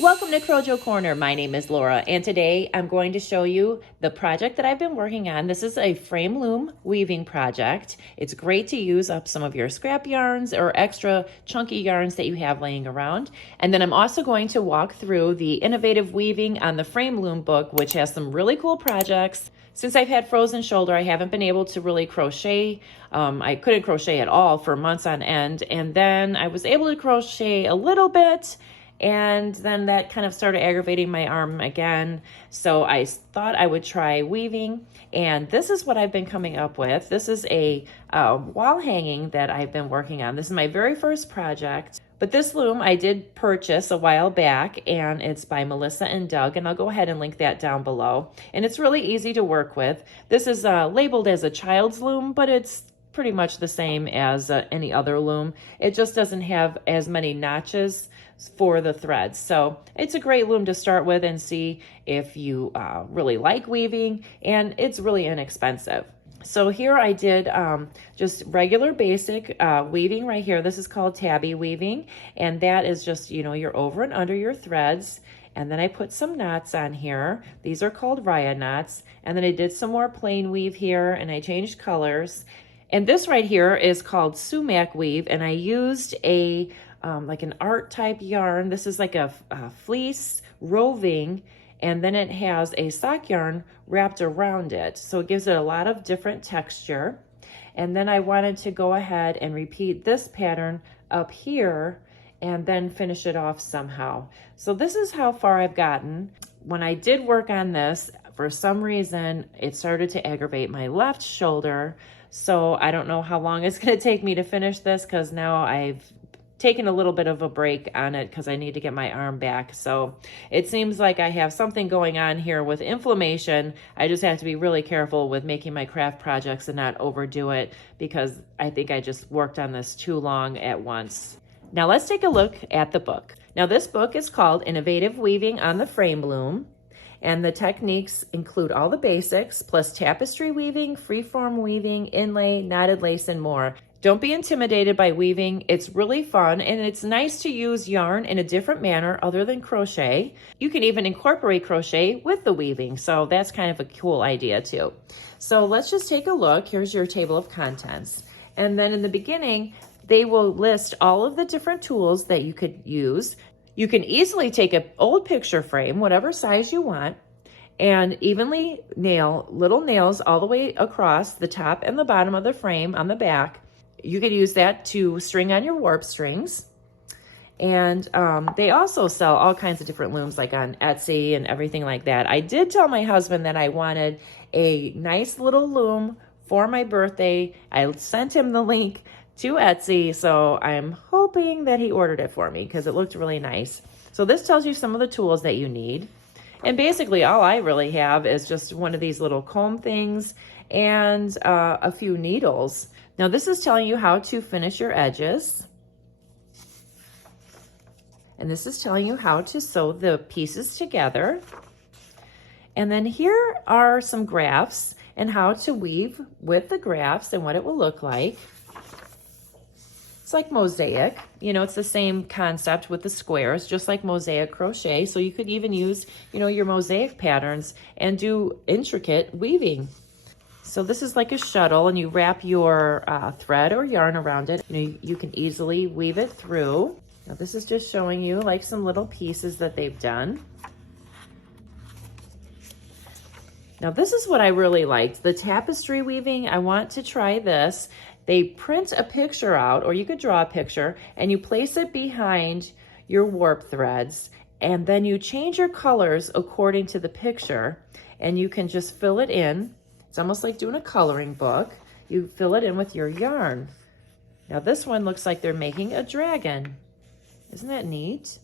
Welcome to Crojo Corner. My name is Laura, and today I'm going to show you the project that I've been working on. This is a frame loom weaving project. It's great to use up some of your scrap yarns or extra chunky yarns that you have laying around. And then I'm also going to walk through the innovative weaving on the frame loom book, which has some really cool projects. Since I've had frozen shoulder, I haven't been able to really crochet. I couldn't crochet at all for months on end, and then I was able to crochet a little bit, and then that kind of started aggravating my arm again. So I thought I would try weaving, and this is what I've been coming up with. This is a wall hanging that I've been working on. This is my very first project. But this loom I did purchase a while back, and it's by Melissa and Doug, and I'll go ahead and link that down below. And it's really easy to work with. This is labeled as a child's loom, but it's pretty much the same as any other loom. It just doesn't have as many notches for the threads. So it's a great loom to start with and see if you really like weaving, and it's really inexpensive. So here I did just regular basic weaving right here. This is called tabby weaving, and that is just, you know, you're over and under your threads. And then I put some knots on here. These are called raya knots. And then I did some more plain weave here, and I changed colors. And this right here is called Sumac Weave, and I used a like an art type yarn. This is like a fleece roving, and then it has a sock yarn wrapped around it. So it gives it a lot of different texture. And then I wanted to go ahead and repeat this pattern up here and then finish it off somehow. So this is how far I've gotten. When I did work on this, for some reason, it started to aggravate my left shoulder. So I don't know how long it's gonna take me to finish this, because now I've taken a little bit of a break on it because I need to get my arm back. So it seems like I have something going on here with inflammation. I just have to be really careful with making my craft projects and not overdo it, because I think I just worked on this too long at once. Now let's take a look at the book. Now this book is called Innovative Weaving on the Frame Loom, and the techniques include all the basics, plus tapestry weaving, freeform weaving, inlay, knotted lace, and more. Don't be intimidated by weaving. It's really fun, and it's nice to use yarn in a different manner other than crochet. You can even incorporate crochet with the weaving, so that's kind of a cool idea too. So let's just take a look. Here's your table of contents. And then in the beginning, they will list all of the different tools that you could use. You can easily take an old picture frame, whatever size you want, and evenly nail little nails all the way across the top and the bottom of the frame on the back. You could use that to string on your warp strings. And they also sell all kinds of different looms, like on Etsy and everything like that. I did tell my husband that I wanted a nice little loom for my birthday. I sent him the link to Etsy, so I'm hoping that he ordered it for me because it looked really nice. So this tells you some of the tools that you need. And basically all I really have is just one of these little comb things and a few needles. Now this is telling you how to finish your edges. And this is telling you how to sew the pieces together. And then here are some graphs and how to weave with the graphs and what it will look like. It's like mosaic, you know, it's the same concept with the squares, just like mosaic crochet. So you could even use, you know, your mosaic patterns and do intricate weaving. So this is like a shuttle, and you wrap your thread or yarn around it. You know, you can easily weave it through. Now this is just showing you like some little pieces that they've done. Now this is what I really liked, the tapestry weaving. I want to try this. They print a picture out, or you could draw a picture, and you place it behind your warp threads, and then you change your colors according to the picture, and you can just fill it in. It's almost like doing a coloring book. You fill it in with your yarn. Now this one looks like they're making a dragon. Isn't that neat?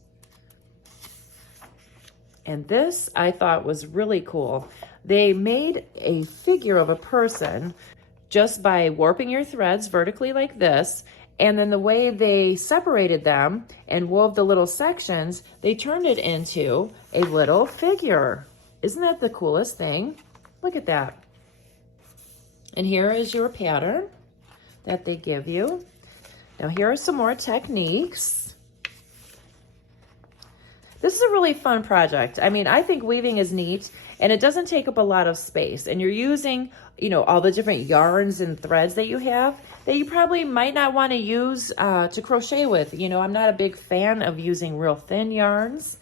And this I thought was really cool. They made a figure of a person just by warping your threads vertically like this, and then the way they separated them and wove the little sections, they turned it into a little figure. Isn't that the coolest thing? Look at that. And here is your pattern that they give you. Now here are some more techniques. This is a really fun project. I mean, I think weaving is neat, and it doesn't take up a lot of space, and you're using, you know, all the different yarns and threads that you have that you probably might not want to use to crochet with. You know, I'm not a big fan of using real thin yarns,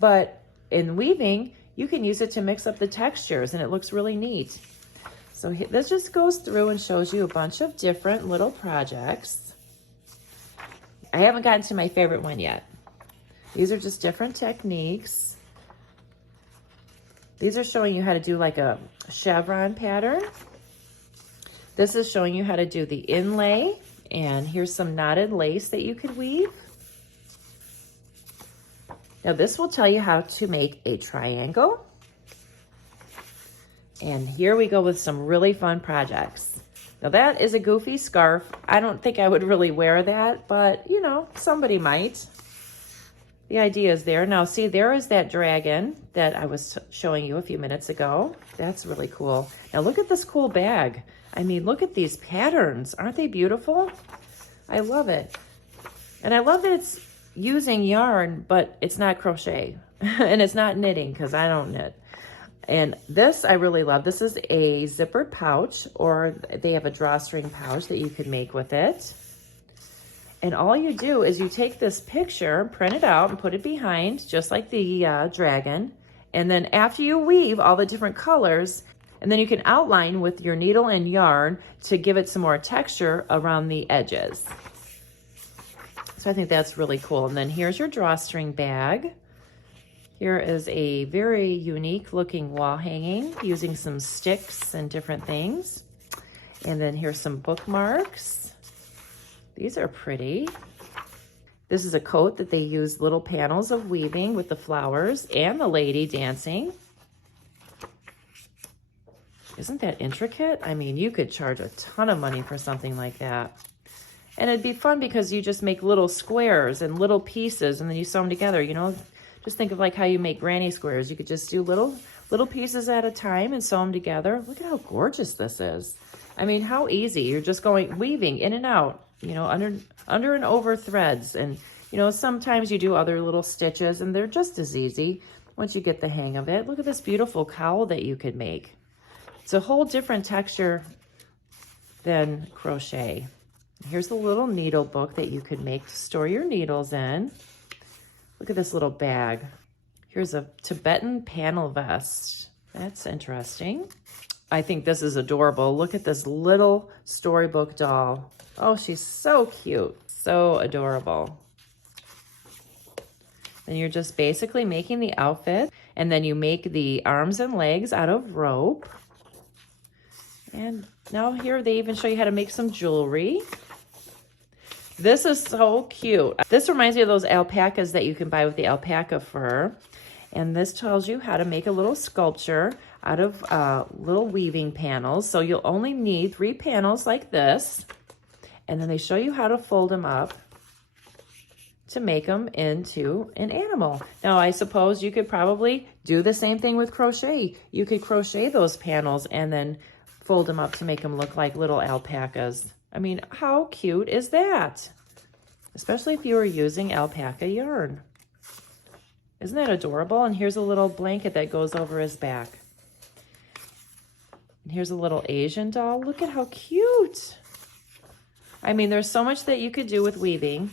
but in weaving, you can use it to mix up the textures, and it looks really neat. So this just goes through and shows you a bunch of different little projects. I haven't gotten to my favorite one yet. These are just different techniques. These are showing you how to do like a chevron pattern. This is showing you how to do the inlay, and here's some knotted lace that you could weave. Now this will tell you how to make a triangle. And here we go with some really fun projects. Now that is a goofy scarf. I don't think I would really wear that, but you know, somebody might. The idea is there. Now see, there is that dragon that I was showing you a few minutes ago. That's really cool. Now look at this cool bag. I mean, look at these patterns. Aren't they beautiful? I love it. And I love that it's using yarn, but it's not crochet. And it's not knitting, because I don't knit. And this I really love. This is a zippered pouch, or they have a drawstring pouch that you could make with it. And all you do is you take this picture, print it out, and put it behind, just like the dragon. And then after you weave all the different colors, and then you can outline with your needle and yarn to give it some more texture around the edges. So I think that's really cool. And then here's your drawstring bag. Here is a very unique looking wall hanging using some sticks and different things. And then here's some bookmarks. These are pretty. This is a coat that they use little panels of weaving with the flowers and the lady dancing. Isn't that intricate? I mean, you could charge a ton of money for something like that. And it'd be fun because you just make little squares and little pieces and then you sew them together, you know? Just think of like how you make granny squares. You could just do little pieces at a time and sew them together. Look at how gorgeous this is. I mean, how easy. You're just going weaving in and out, you know, under and over threads. And, you know, sometimes you do other little stitches and they're just as easy once you get the hang of it. Look at this beautiful cowl that you could make. It's a whole different texture than crochet. Here's the little needle book that you could make to store your needles in. Look at this little bag. Here's a Tibetan panel vest. That's interesting. I think this is adorable. Look at this little storybook doll. Oh, she's so cute. So adorable. And you're just basically making the outfit, and then you make the arms and legs out of rope. And now here they even show you how to make some jewelry. This is so cute. This reminds me of those alpacas that you can buy with the alpaca fur. And this tells you how to make a little sculpture out of little weaving panels. So you'll only need 3 panels like this. And then they show you how to fold them up to make them into an animal. Now, I suppose you could probably do the same thing with crochet. You could crochet those panels and then fold them up to make them look like little alpacas. I mean, how cute is that? Especially if you were using alpaca yarn. Isn't that adorable? And here's a little blanket that goes over his back. And here's a little Asian doll. Look at how cute. I mean, there's so much that you could do with weaving.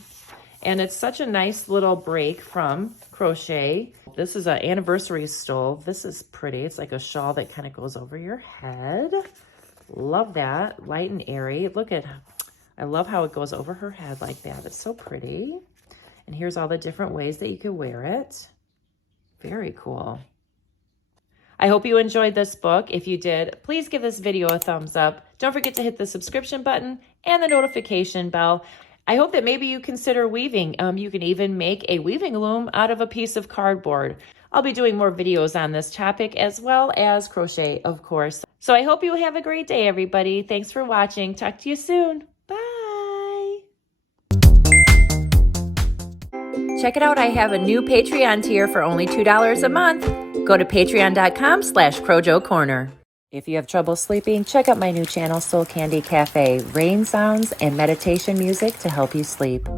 And it's such a nice little break from crochet. This is an anniversary stole. This is pretty. It's like a shawl that kind of goes over your head. Love that. Light and airy. Look at, I love how it goes over her head like that. It's so pretty. And here's all the different ways that you could wear it. Very cool. I hope you enjoyed this book. If you did, please give this video a thumbs up. Don't forget to hit the subscription button and the notification bell. I hope that maybe you consider weaving. You can even make a weaving loom out of a piece of cardboard. I'll be doing more videos on this topic as well as crochet, of course. So I hope you have a great day, everybody. Thanks for watching. Talk to you soon. Bye. Check it out. I have a new Patreon tier for only $2 a month. Go to patreon.com/Crojo Corner. If you have trouble sleeping, check out my new channel, Soul Candy Cafe. Rain sounds and meditation music to help you sleep.